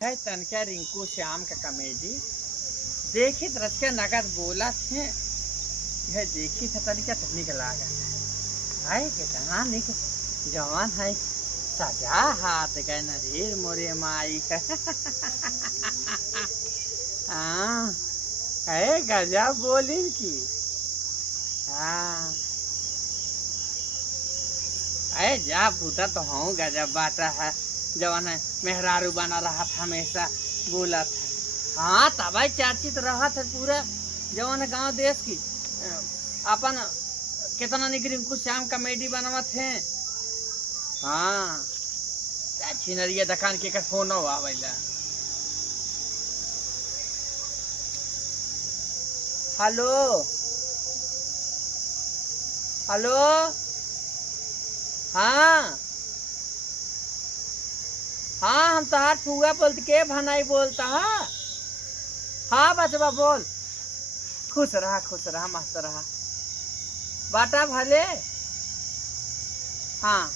है तनका रिंकू श्याम का कॉमेडी देखी रच के नगद बोला थे यह देखी था तनिका तनिक लागा है कितना निक जवान है सजा हाथ गए न रे मोरे माई का हाँ है गजब बोली की हाँ अरे जा पूता तो हूँ गजब बाटा है जवान है मेहरारू बना रहा था हमेशा बोला था हाँ तबाई चर्चित रहा था पूरा जवान गांव देश की अपन कितना निकरी कुछ शाम कॉमेडी बनवा थे हाँ छिनरिया दुकान के का फोन आवेला हेलो हेलो हाँ हाँ हम तहार फुआ बोलते के भनाई बोलता हाँ हाँ बचवा बोल खुश रहा मस्त रहा बाटा भले हाँ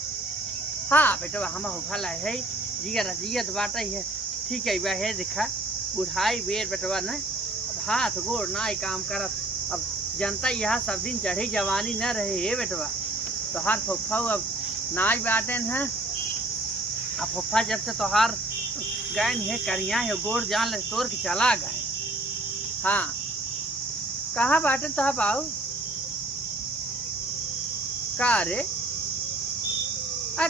हाँ बेटा हम भला है जियत बाटा ही है ठीक है वह है दिखा बुढ़ाई बेर बेटवा न अब हाथ गोड़ ना काम करत अब जनता यहाँ सब दिन चढ़ी जवानी न रहे है बेटवा तो हाथ फुफ्फा अब नाच बाटे हैं अब फुफ्फा जब से तोहार गैन है करिया है गोड़ जान ले तोड़ के चला गए हाँ कहाँ बाटे तो बाऊ का रे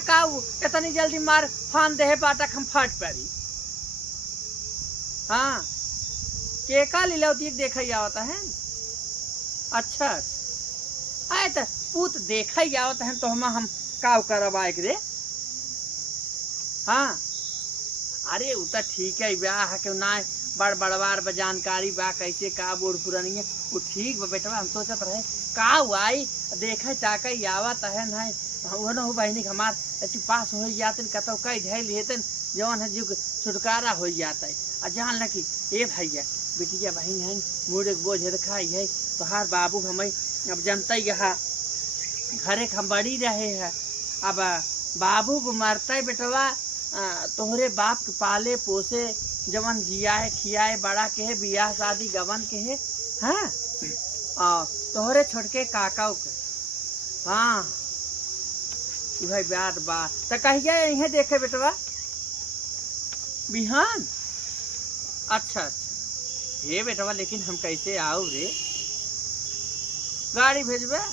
का इतनी जल्दी मार फान दे बाटा हम फट पड़ी हाँ के का लीलावती देखा आवता है अच्छा आए तो पूत देखा ही आवता है तो हम काव करब आए रे हाँ अरे उ तो ठीक है ब्याह के ना बड़ बड़वार बा जानकारी बा कैसे का बूढ़ पुरानी है वो ठीक बा बेटवा हम सोचत रहे का आई देखे चाका आवत है ना वो न हो बहनी हमार ऐसी पास हो जाते कतौ कई ढेल हेतन जवन है जो छुटकारा हो जाता है और जान लगी ए भैया बेटिया बहन है मुड़े बोझ खाई है तो हार बाबू हमें अब जनता यहाँ घरे हम बड़ी रहे है अब बाबू को मरता है बेटवा तोहरे बाप के पाले पोसे जवन जियाए खियाए बड़ा के है बियाह शादी गवन के है हाँ तोहरे छोटके काका के हाँ भाई बात बात तो कहिए यही देखे बेटवा बिहान अच्छा हे बेटवा लेकिन हम कैसे आओ रे गाड़ी भेजबे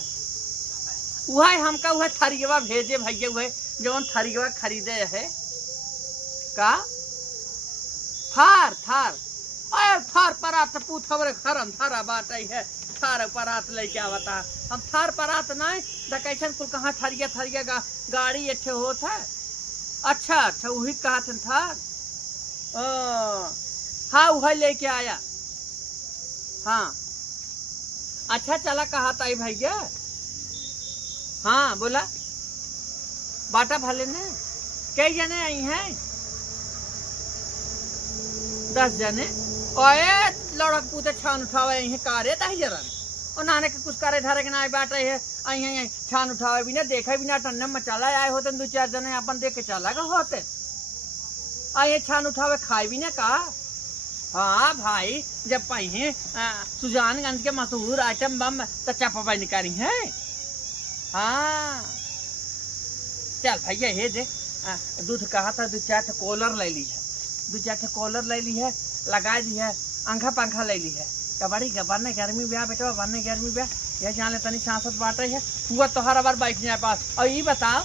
वह हमका वह थरियवा भेजे भैया वह जवन थरियवा खरीदे है का थार थार अरे थार परात पूत खबर खरम थारा बात है थार परात लेके आवता हम थार परात नहीं तो कैसन कुल कहाँ थरिया थरिया गाड़ी एठे होत है अच्छा वही कहा था थार हाँ वह लेके आया हाँ अच्छा चला कहा था भैया हाँ बोला बाटा भले ने कई जने आई हैं 10 जने ओए लड़क पूते छान उठावे यही कारे ताही जरन और नाने के कुछ कारे धारे के ना बाटे है आई हैं छान उठावे बिना देखे बिना टन्ने में चला आए होते 2-4 जने अपन देख के चला गए होते आई छान उठावे खाए भी ना का हाँ भाई जब पही सुजानगंज के मशहूर आइटम बम तो चपा निकाली है हाँ चल भैया हे दे दूध कहा था 2-4 कॉलर ले ली है 2-4 कॉलर ले ली है लगा दी है अंखा पंखा ले ली है कबड़ी बनने गर्मी ब्याह बेटा बनने गर्मी ब्याह यह जान ले तनी सांसद बाटे है फूगा तोहर बार बैठ जाए पास और ये बताओ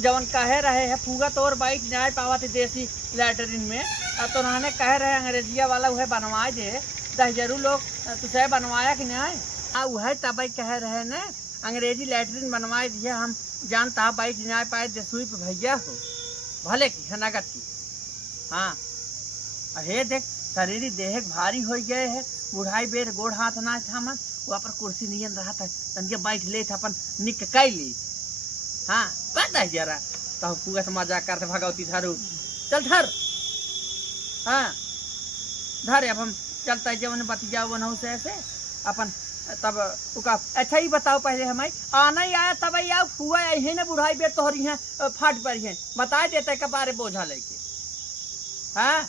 जवन कहे रहे है फूगा तोर बैठ जाए पावा थी देसी लैटरिन में तो उन्होंने कहे रहे अंग्रेजिया वाला वह बनवा दे 10 जरूर लोग तुझे बनवाया कि नहीं वह तब कह रहे न अंग्रेजी लैटरिन बनवाए दिए हम जानता बैठ जाए पाए दसवीं पे भैया हो भले की है नगद की हाँ हे देख शरीर देह भारी हो गए है बुढ़ाई बेर गोड़ हाथ ना था मन वहाँ पर कुर्सी नियन रहा था तनिके बैठ ले था अपन निक कैली हाँ पता है जरा तो पूरा से मजाक करते भगवती थारू चल धर हाँ धर अब हम चलता है जवन बतिया वन से ऐसे अपन तब उका अच्छा ही बताओ पहले हमें आना ही आया तब आओ फुआ है ना बुढ़ाई बेर तोहरी है फाट पर है बता देते के बारे बोझा लेके हाँ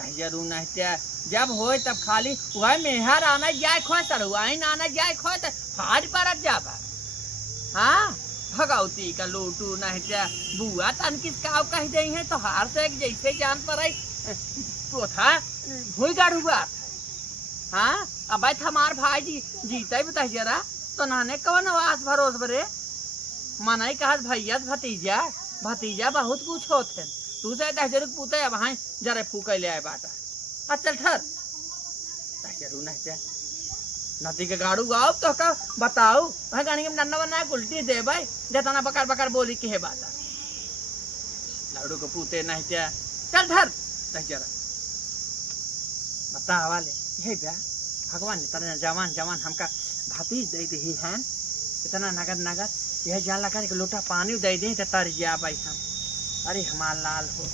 तही जरूर नहीं जब होए तब खाली वह मेहर आना जाए खोए सरुआइन आना जाए खोए तो फाड़ पड़त जाबा। हाँ भगवती का लोटू नहीं बुआ तन किस काव कह दे है तो हार से एक जैसे जान पर आई तो था भूई गाड़ हुआ। हाँ अब हमार भाई जी जीते बता जरा तो नाने कवन आवास भरोस बरे मनाई कहा भैया भतीजा भतीजा बहुत कुछ होते तू से जरूर पूछे अब हाँ जरा फूक ले आए बाटा चल ठहर जरूर नहीं नदी के गाड़ू गाओ तो का बताओ वह गाड़ी में नन्ना बना उल्टी दे भाई जतना बकर बकर बोली के है बात लाडू को पूते नहीं चल धर जरा बता वाले यही ब्या भगवान इतना जवान जवान हमका भातीज दे दी है इतना नगद नगद यह जान लगा कि लोटा पानी दे दे तो तर जा भाई हम। अरे हमार लाल हो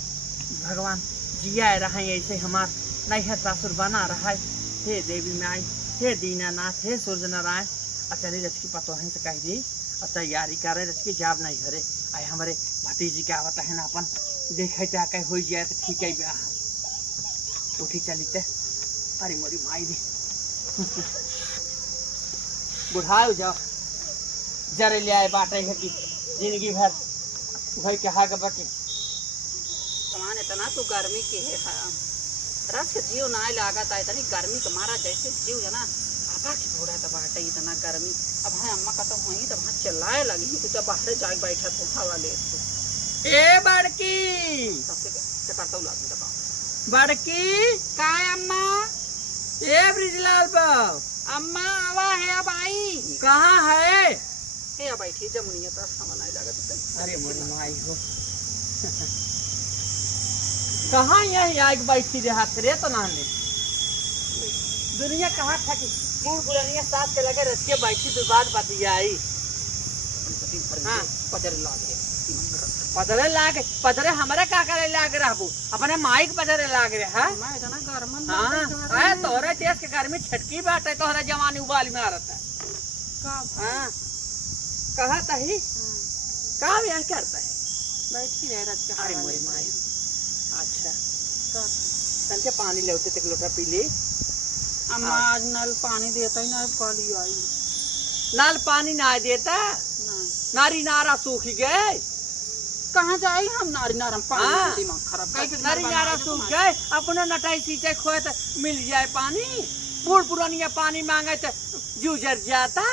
भगवान जिया रहा ऐसे हमार नैहर सासुर बना रहा है। हे देवी माई हे दीनानाथ हे सूर्य नारायण चले रचकी पतोहन से कह दी और तैयारी करे रचकी जाब नहीं घरे आए हमारे भतीजी के आवता है ना अपन देखे कह हो जाए तो ठीक है ब्याह उठी चलीते। अरे मोरी माई दी बुढ़ाओ जाओ जरे ले आए बाटे है कि जिंदगी भर भाई के हाग बटे सामान इतना तो गर्मी के है रस के जीव ना लागत है इतनी गर्मी के मारा जैसे जीव है ना आपा की थोड़ा तो बाटे इतना गर्मी। अब हाँ अम्मा का तो वहीं तो वहाँ चिल्लाए लगी कुछ बाहर जाके बैठा तो हवा ले ए बड़की सबसे चकरता लाती दबा बड़की का अम्मा ए ब्रिजलाल बाबू अम्मा आवा है अब आई कहाँ है हे अब बैठी जमुनिया तो सामान नहीं लागत। अरे मोरी माई हो कहाँ यही आग बैठी रहा रे तो नाने दुनिया कहाँ था कि बूढ़ पुरानिया सास के लगे रच के बैठी तो बात बाती आई। हाँ पदरे लाग पदरे हमारे का करे लाग रहबू अपने माइक पदरे लाग रहे है इतना गर्मन हाँ तोहरे देश के गर्मी छटकी बात है तोहरा जवानी उबाल में आ रहा है हाँ कहा तही काम यह करता है बैठी रह रच के। अरे मोरी माई अच्छा तन के पानी लेते तक लोटा पी ली अम्मा आज नल पानी देता ही ना कल ही आई नल पानी ना देता नारी नारा सूख गए कहाँ जाए हम नारी नारम पानी हाँ। दिमाग खराब नारी नारा सूख गए अपने नटाई सींचे खोए तो मिल जाए पानी बूढ़ पुरानिया पानी मांगे तो जूझर जाता।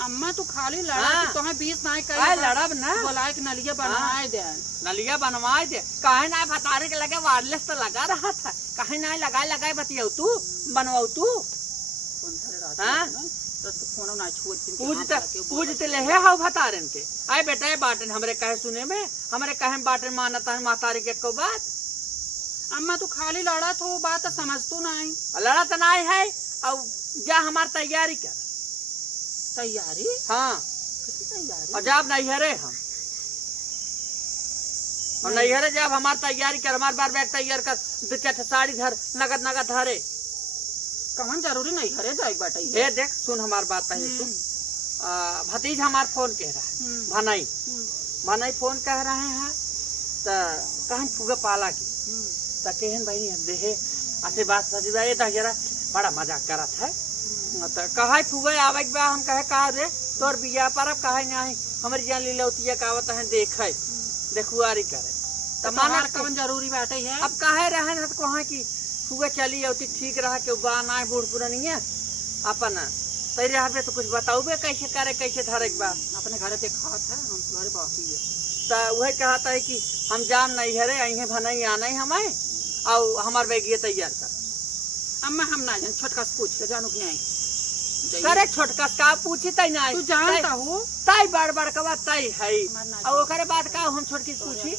अम्मा तू खाली लड़ा हाँ। तो 20 नहीं आए कही लड़ब ना बोलाए कि नलिया बनवाए दे नलिया बनवाए दे काहे ना भतारे के लगे वायरलेस तो लगा रहा था काहे ना लगाए लगाए बतियाऊ तू बनवाऊ तू हाँ पूजते ले है हाउ भतारन के आए बेटा बाटन हमरे कहे सुने में हमरे कहे बाटन मानता है मातारी के को बात। अम्मा तू खाली लड़ा तो बात समझ तू नहीं लड़ा तो नहीं है अब जा हमार तैयारी कर तैयारी हाँ तैयारी और जब नहीं हरे हम और नहीं हरे जब हमार तैयारी कर हमार बार बैग तैयार कर दो चार साड़ी धर नगद नगद हरे कौन जरूरी नहीं हरे जाए बेटा ये देख सुन हमार बात पहले सुन भतीज हमार फोन कह रहा है भनाई भनाई फोन कह रहे हैं तो कहीं फूगा पाला की तो कहन भाई देहे आशीर्वाद सजीवा ये जरा बड़ा मजाक करत है तो कहा फूगा आवे के बा हम कहे कहा रे तोर बिया पर अब कहे नहीं हमारी जान ली लौतिया कहत है देखे देखुआरी करे तो माना कौन जरूरी बाटे है अब कहे रहे न तो कहा कि फूगा चली होती ठीक रहा के गाना है बूढ़ पुरानिया अपन तैरे पे तो कुछ बताऊ बे कैसे करे कैसे धरे के बा अपने घर देखा था हम तुम्हारे बाकी है तो वही कहता है कि हम जान नहीं हरे अहे भनई आना ही हमें और हमार बैगिए तैयार कर। अम्मा हम ना जान छोटका से पूछ के जानू कि नहीं करे छोटका का पूछी तई ना तू जानता हो तई बड़ बड़ का बात तई है और ओकरे बाद का हम छोटकी से पूछी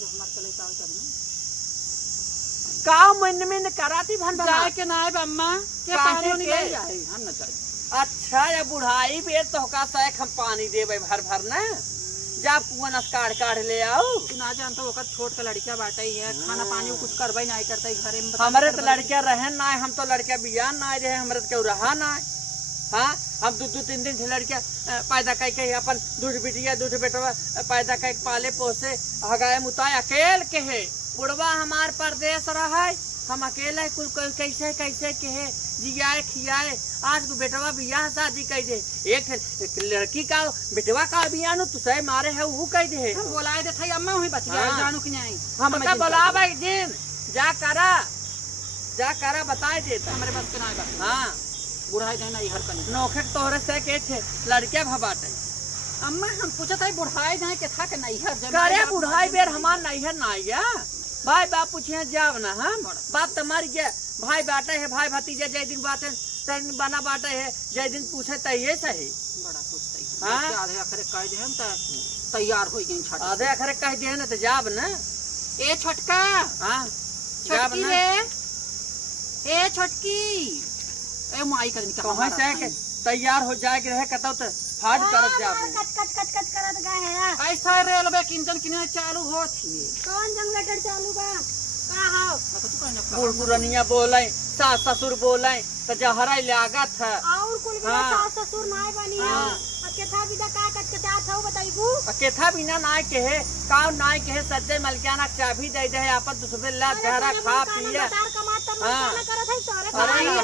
का मन में कराती भन जाए के ना है अम्मा के पानी नहीं ले जाए हम ना जाए। अच्छा या बुढ़ाई पे तो का सैक हम पानी देबे भर भर ना जा कुआं काढ़ काढ़ ले आओ तू ना जानता ओकर छोट के लड़किया बाटे है खाना पानी कुछ करबे नहीं करते घरे में हमारे तो लड़किया रहे ना हम तो लड़किया बियान ना रहे हमारे तो क्यों रहा ना हाँ हम दो तीन दिन से लड़किया पैदा करके अपन दूध बेटवा पैदा करके पाले पोसे हगाए मुताए अकेल के है बुढ़वा हमार परदेश रहा है हम अकेला कुल कैसे कैसे कहे जियाए खियाए। आज को बेटवा बियाह शादी कह दे, एक लड़की का बेटवा का बियाह नु तुसे मारे है वो कह दे। हम बोलाए दे थई अम्मा हुई बच गया जानू कि नहीं। हम का बुलाव एक दिन जा करा बताए देता हमरे बस के ना बा। हां बुढ़ाई देना ई हर कनी नौखे तोहरे से के थे लड़के भबाटे। अम्मा हम पूछत है बुढ़ाई जाए के था के नहीं हर जब करे बुढ़ाई बेर हमार नहीं है ना या भाई बाप पूछे जाव ना हम बाप तुम्हारी जे भाई बाटे है भाई भतीजे जय दिन बाटे तन बना बाटे है जय दिन पूछे त ये सही बड़ा पूछते हैं। हाँ? आधे अखरे कह दे हम त तैयार हो गई छट आधे अखरे कह दे ना त जाब ना। ए छोटका हां जाब छोटकी ना रे ए छोटकी ए माई का निकल कहां से के तैयार हो जाए के रहे कतौ त फाड़ करत जाब। कच करत गए है। ऐसा रेलवे के इंजन किने चालू हो थी कौन जनरेटर चालू बा? का हाव? तो तू कहने बूढ़ पुरनिया बोले सास ससुर बोले त जहरा लागत है। और कुल के हाँ। सास ससुर नाय बनी है। हाँ। अब के था बिदा का कच कचात हो बताइबू? केथा बिना नाय के है काव नाय के है सज्जय मलकियाना चाबी दे दे आपन दुसबे ला जहरा खा पिए तार कमात तब हाँ। ना करत है तोरे। अरे नहीं ना।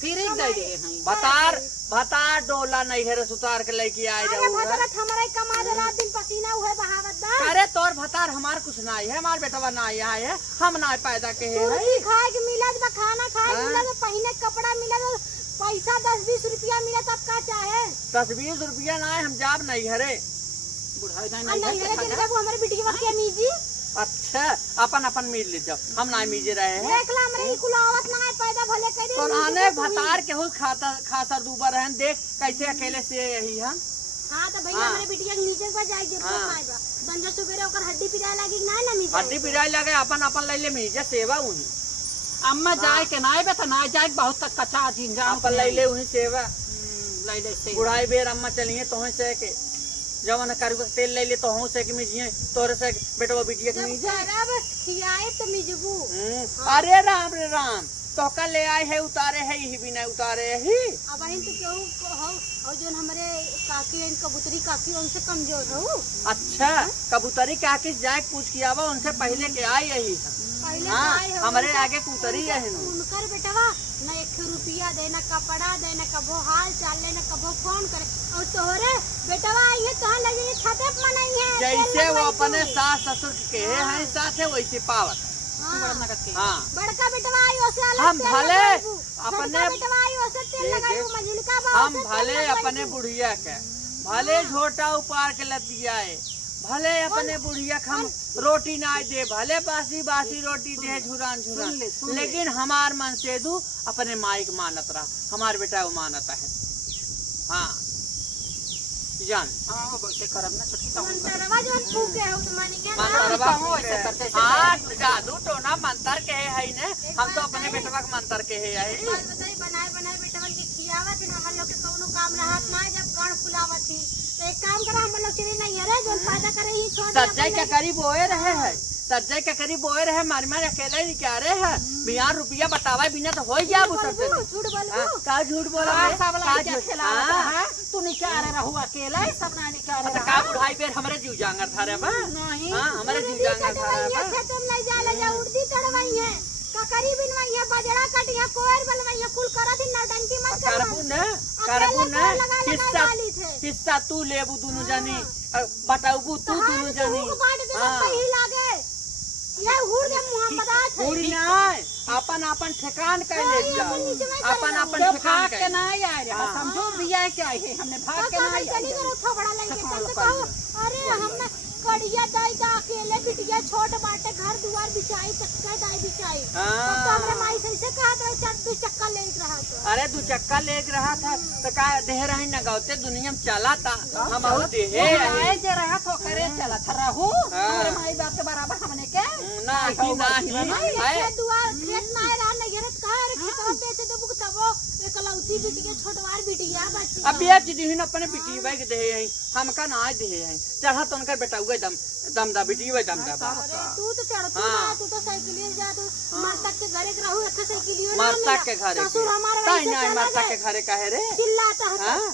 फिर एक दे दे हैं बतार डोला नहीं है रे सुतार के लेके आए अरे जाऊ। भदरत हमारे कमा दे रात दिन पसीना उहे बहावत दा। अरे तोर भतार हमार कुछ ना है हमार बेटवा ना आया है हम ना पैदा के है सूजी खाए के मिलत बा खाना खाए के हाँ। मिलत पहिने कपड़ा मिलत पैसा 10-20 रुपया मिलत अब का चाहे? 10-20 रुपया ना है हम जाब नहीं है रे। बुढ़ाई जाए नहीं नहीं रे तेरे बाबू हमारे बिटिया के मीजी अच्छा अपन अपन मीज ले जाओ हम ना मीजे रहे हैं। देख ला हमरे ई कुलावत ना है पैदा भले कर दे। तो आने भतार के हुल खासा दूबर रहन देख कैसे अकेले से यही हम। हां तो भैया हाँ। हमारे बिटिया के नीचे पर जाए जे हाँ। पाएगा संजय सुबेरे ओकर हड्डी पिराए लागी ना ना मीजे। हड्डी पिराई लगे अपन अपन ले ले मीजे सेवा उही अम्मा जाए के ना बे त ना जाए बहुत तक कच्चा दिन जा अपन ले ले उही सेवा ले ले से बुढ़ाई बेर अम्मा चलिए तो से के जवन करू तेल ले ले तो हो से के मिजिए तोरे से बेटवा बिटिया के जब मिजे। घरा बस खियाए तो मिजबू। अरे राम रे राम तो का ले आए है उतारे है ही बिना उतारे ही। अब इन तो केहू हो और जो हमारे काकी इन कबूतरी काकी उनसे कमजोर हो। अच्छा कबूतरी काकी जाए पूछ किया वा उनसे पहले के आई यही पहले हाँ, आए हो हमारे उनका- आगे कुतरी है नु। उनकर बेटवा न 1 रुपया दे न कपड़ा दे न कबो हाल चाल ले न कबो फोन करे और तोहरे बेटवा ये कहां लगे छाते पे मनाई है जैसे वो अपने सास ससुर के हैं साथ है वैसे पावत। बड़ा नगद के हाँ बड़का बेटवा आई ओसे अलग हम तेल भले लगाइबू। अपने छोटका बेटवा आई ओसे तेल देख, लगाइबू मझिलका बा हम ओसे तेल भले लगाइबू। अपने बुढ़िया के भले झोटा उपार के लतिया है भले अपने बुढ़िया के हम रोटी ना दे भले बासी बासी रोटी दे झुरान झुरान सुन ले। लेकिन हमार मन से दू अपने माई के मानत रहा हमार बेटा वो मानता है। हाँ जान हां वैसे करब ना छोटी का मंतरवा जो फूके हो तो मानी के ना। मंतरवा हो ऐसे करते से हाँ जादू टोना मंतर के है ना हम तो अपने बेटवा के मंतर के है बात बताई बनाए बनाए बेटवन के खियावत न हमन लोग के कोनो काम रहत ना जब कण फुलावत थी तो एक काम करा हमन लोग के नहीं है जो फायदा करे ही छोड़ दे। सज्जय के करीब बोए रहे है सज्जय के करीब बोए रहे मार मार अकेले ही क्या रहे है बिना रुपया बतावे बिना तो हो जा वो सज्जय झूठ बोलबू का झूठ बोला हाँ, बे? सब का लड़के झूठ? खिलावत हाँ? है तू नहीं क्या रहा हुआ अकेला सब ना नहीं क्या तो रहा का बुढ़ाई बेर हमरे जीव जांगर था रे बा नहीं हां हमरे जीव जांगर था रे बा खेत में नहीं जाला जा उड़दी चढ़वाई है ककरी बिनवाई है बजड़ा कटिया कोयर बलवाई है कुल करत ही नौटंकी मत करबू न हिस्सा तू लेबू दोनों जनी बताऊबू तू दोनों जनी हाँ। लागे ये हुड़ के मोहम्मद है पूरी नहीं अपन अपन ठिकान कर ले जाओ अपन अपन तो ठिकान भाग के कर ना आए रे हाँ। समझो बिया के आए हैं हमने भाग के ना आए चली गरो थोड़ा लेके चल तो कहो अरे हमने कड़िया दाई का अकेले बिटिया छोट बाटे घर दुआर बिछाई चक्का दाई बिछाई हाँ। तो हमरे माई से कहा तो दू चक्का ले रहा तो अरे तू चक्का लेके रहा था तो का देह रही न गावते दुनिया में चला था हम और देहे आए जे रहा तो करे चला था रहू हाँ। हमारे माई बाप के बराबर हमने के नहीं खेत दुआर खेत ना रहा न ये कहा अरे खेतवा बेच दे बुक तबो एकलौती बिटिया छोटवार बिटिया बच्ची अब बेच दीहिन अपने बिटी बाई के देहे हैं हमका ना देहे हैं चढ़ा तो उनका बेटा हुए दम दा बिटी हुए दम दा अरे तू तो चढ़ती हाँ। ना तू तो साइकिलिए जा तू मरतक के घरे के रहू एक साइकिलियो ना मरता के घरे ससुर हमारे ताई वैसे नहीं चला मरता गए के घरे काहे रे चिल्लाता है हाँ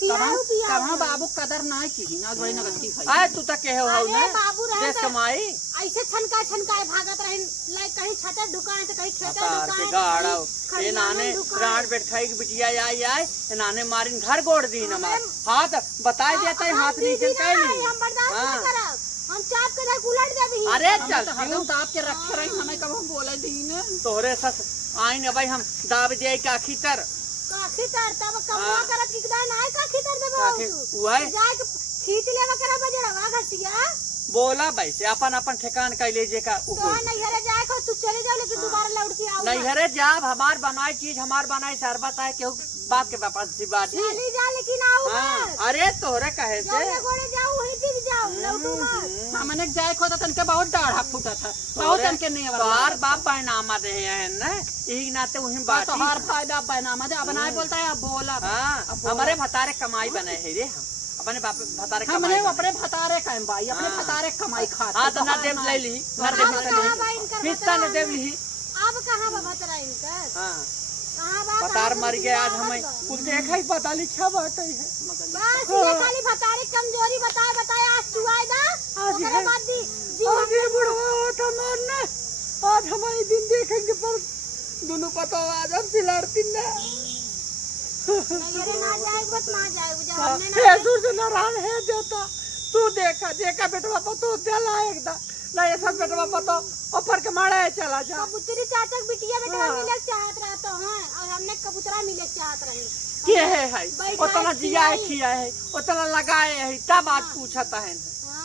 खियाऊ पियाऊ कहाँ बाबू कदर ना की ना बड़ी न गलती है आए तू तक केहू हौ अरे ना बाबू रहे देश तो कमाई ऐसे छनकाए भागत रहे लाइक कहीं छतर दुकान तो कहीं खेतर तार दुकान के तो गाड़ा कहीं ये नाने खलियानन दुकान। रात बैठ खाई के बिटिया आई आई ये नाने मारिन घर गोड़ दी न मार हाथ बताए देता है हाथ नीचे दीदी कह ना, ली हम बर्दाश्त हाँ। नहीं करब हम चाप के देख उलट देबी अरे हम चल तो हरदम दाब के रखे रही हमें कब हम बोले दी ने तोहरे सस आइन भाई हम दाब दे का खीतर काखी तर तब कमुआ हाँ। करत किकदा नाय काखी तर देबो काखी उहे जाए के खींच लेवा करा बजड़वा घसिया बोला वैसे अपन अपन ठिकान कैले जे का तो नहीं हरे जाए को तू चले जाओ लेकिन दोबारा लौट के आओ नहीं हरे जाब हमार बनाई चीज हमार बनाई शरबत है केहू बाप के पास सी बात ही चली जा लेकिन आओ हाँ मत अरे तोहरे कहे से जौने गोड़े जाओ वहीं टिक जाओ लौटू मत हमने जाए खो तो तनके बहुत डाढ़ा फूटा था बहुत तनके नहीं तोहार बाप पैनामा दे हैं ना यही नाते वही बात तो हर फायदा पैनामा दे अब ना बोलता है अब बोला हाँ हमारे भतारे कमाई बने है रे हम अपने बाप भतारे हमने कमाई अपने भतारे कहें भाई अपने हाँ। भतारे कमाई खाते हाँ तो ना देव ले ली ना देव अब ले कहाँ बा ली इनकर हिस्सा न देव ली अब कहाँ बा बतरा इनकर हाँ कहाँ बा भतार कहाँ मर बा, गया आज कहाँ हमें बा? कुल देखा ही पता लिखा बात है बस ये खाली भतारी कमजोरी बताए आज चुआई दा आज ओकरे है। बाद दी आज ये बुढ़वा होता मारना आज हमारे दिन देखेंगे पर दोनों पता आज हम सिलारती ना मेरे ना जाए बस ना जाए जब हमने ना हे दूर से नारायण है देता तू देखा देखा बेटवा पतो चला एकदा ना ये सब बेटवा पतो ऊपर के मारे चला जा कबूतरी चाचा के बिटिया बेटा हाँ। मिले चाहत रहता है और हमने कबूतरा मिले चाहत रहे के है बैठा उतना है, जिया है खिलाई। खिया है उतना लगाए है तब बात पूछता है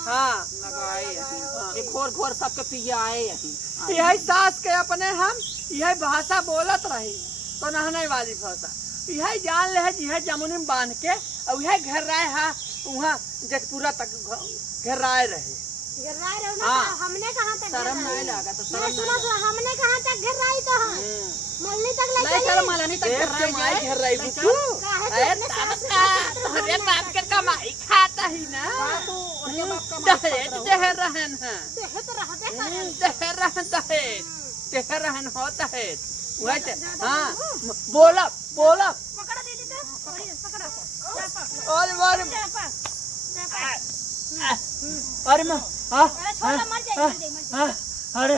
हाँ लगाए एक घोर घोर सबके पिया आए यही यही सास के अपने हम यही भाषा बोलत रही तो नहने वाली भाषा यही जान ले है यह जमुनी में बांध के और यह घर रहे है वहाँ जेठपुरा तक घर रहे रहे गिराए रहो ना हाँ। तो हमने कहाँ तक शर्म गिराई? नहीं लगा तो मेरे शर्म सुनो सुनो हमने कहाँ तक गिराई तो है मल्ली तक ले नहीं चल मालानी तक देश के माई घर रही नहीं बुद्धू काहे अरे तू अपने तब सास का से तोहरे बाप के कमाई खाता ही ना तू उनके बाप का दहेज दे रहन है देह तो रहते करे दे रहन दहेज दे रहन हो दहेज वही हाँ बोला बोला पकड़ा दीदी तो पकड़ा और मार चापा अरे माँ हाँ अरे छोड़ मर जाए मर जाए हाँ अरे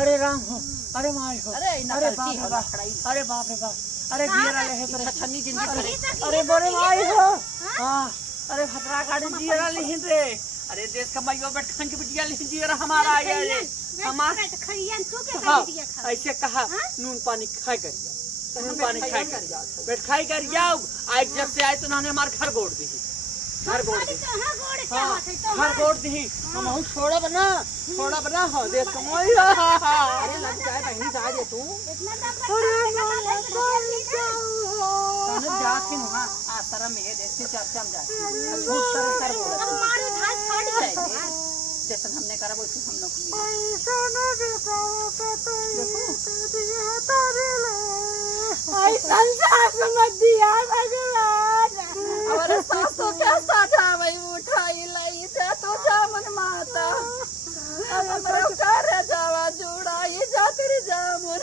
अरे राम हो अरे माई हो अरे इन अरे नकलची बाप रे हो बाप खड़ाई अरे बाप रे बाप अरे जीरा ले तो छन्नी जिंदगी करे अरे बड़े माई हो हाँ अरे भद्रा गाड़ी जीरा लिहिन रे अरे देश का माइयो बैठन के बिटिया लिहिन जीरा हमारा आया रे हमारा खड़ियन तू के हाँ बिटिया खा ऐसे कहा नून पानी खाए कर नून पानी खाए कर बैठ खाई कर जाओ आज जब से आए तो उन्होंने हमारे घर गोड़ दी घर गोड़ दी कहां गोड़ क्या हाँ, होत है तो घर गोड़ दी हम हूँ छोड़ा बना हो देश कमाई अरे लग जाए बहनी जा जे तू इतना दम तने जाखिन वहां आश्रम में देसी चर्चा में जाए झूठ सर बोला मार घास फट जाए जैसे हमने करा वो हम लोग आई संसार मत दिया भगवान अरे सासू क्या साथा भाई उठाई लाई थे तो जामन माता अब मेरा करे जावा जुड़ाई जाती रे जामुन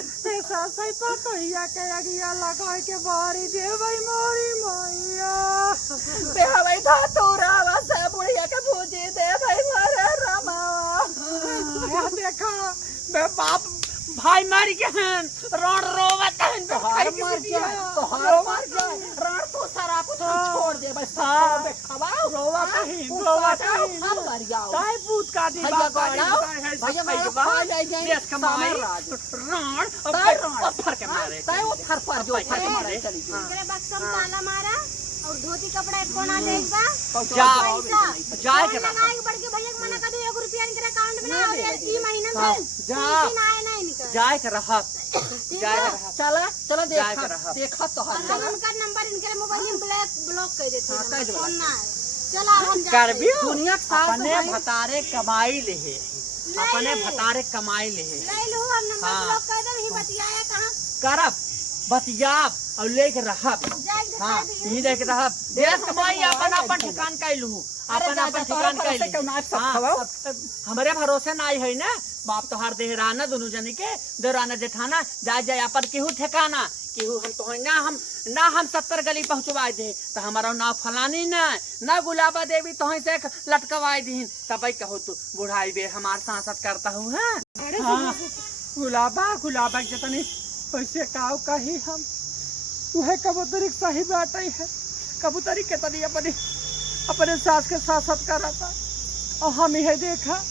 सासई पतोहिया के अगिया लगा के बारी दे भाई मोरी मैया बेहा भाई था तोरा वासा बुढ़िया के भूजी दे भाई मारे रामा यहाँ देखा बे बाप भाई मर गए हैं रोड रोवत हैं बे तोहार भाई मर बिटिया। जाए तोहार मर जाए रण तो सारा कुछ हम छोड़ दे बस हाँ। पे खवाओ रोवत हैं रोवत हैं हम मर जाओ ताई पूत का दी भैया बाप का दी गौड़ाओ, है भैया सब गौड़ाओ, पैसा खा जाए जाए, देश कमाई सामर राज। राण ताई और फर के मारे ताई वो थर पर जो पैसा थर के मारे मारे। चली गई हाँ। एकरे बक्सम ताला मारा और धोती कपड़ा एक कोना देगा जा पैसा जाए के फोन रहा लगाए बढ़ के भैया के मना कर दो 1 रुपया इनके अकाउंट में ना और ई महीना हाँ, में जा। आए नहीं निकल जाए के रहा ठीक जाए है के रहा चला चला जाए के देखा रहा। देखा तो और हम उनका नंबर इनके मोबाइल में ब्लॉक कर देते हाँ, कर हैं दो। फोन ना आए। चला हम कर भी दुनिया के साथ अपने भाई- भतारे कमाई ले है अपने ले। भतारे कमाई ले है ले लो हम नंबर हाँ। ब्लॉक कर दे ही बतियाया कहां करब बतियाब और लेके रहब जाए दिखा हाँ दी यही लेके रहब देश कमाई अपन अपन ठिकान कैलू अपन अपन ठिकान कैली हाँ, हमारे भरोसे नहीं है ना बाप तो हर देहराना दोनों जनी के देहराना जेठाना जा जाए अपन केहू ठेकाना केहू हम तो ना हम 70 गली पहुंचवा दे तो हमारा नाव फलानी ना गुलाबा देवी तो से लटकवाई दी तब कहो तू बुढ़ाई बे हमार सांसद करता हूँ है हाँ, गुलाबा जितनी पैसे काव कही हम वह कबूतरी सही बात है कबूतरी के तरी अपने सास के साथ कर रहा और हम यह देखा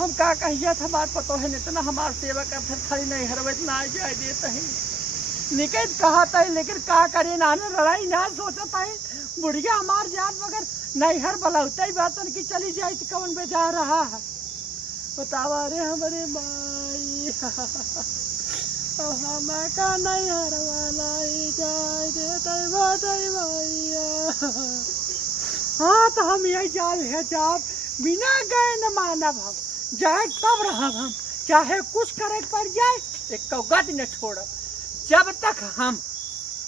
हम का कहिया था हमार पतो है इतना हमार सेवा कर फिर खाली नहीं हरवे ना जाए देता है निकट कहा था लेकिन का करे ना लड़ाई ना सोचता है बुढ़िया हमार जात मगर नहीं हर बलौता ही बात की चली जाए तो कौन बेचा रहा है बतावा रे हमारे माई हम का नहीं हरवाना जाए देता मैया हाँ तो हम यही जाल है जात बिना गए न मानब हम जाए तब रहब हम चाहे कुछ करे पड़ जाए एक गद न छोड़ब जब तक हम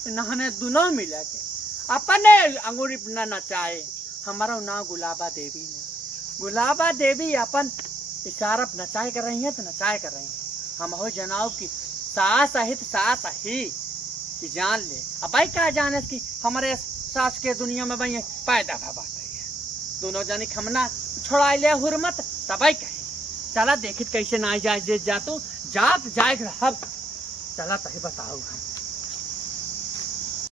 नहने दोनों मिले के अपने अंगूरी न नचाए हमारा नाम गुलाबा देवी ने गुलाबा देवी अपन इशारा नचाए कर रही है तो नचाए कर रही है हम हो जनाब की सास अहित सास ही कि जान ले अब भाई क्या जाने की हमारे सास के दुनिया में भाई पैदा बात है दोनों जानी खमना छोड़ा लिया हुरमत तबाई कहे चला देखित कैसे ना जाए जातू जात जाए चला तही बताऊ हम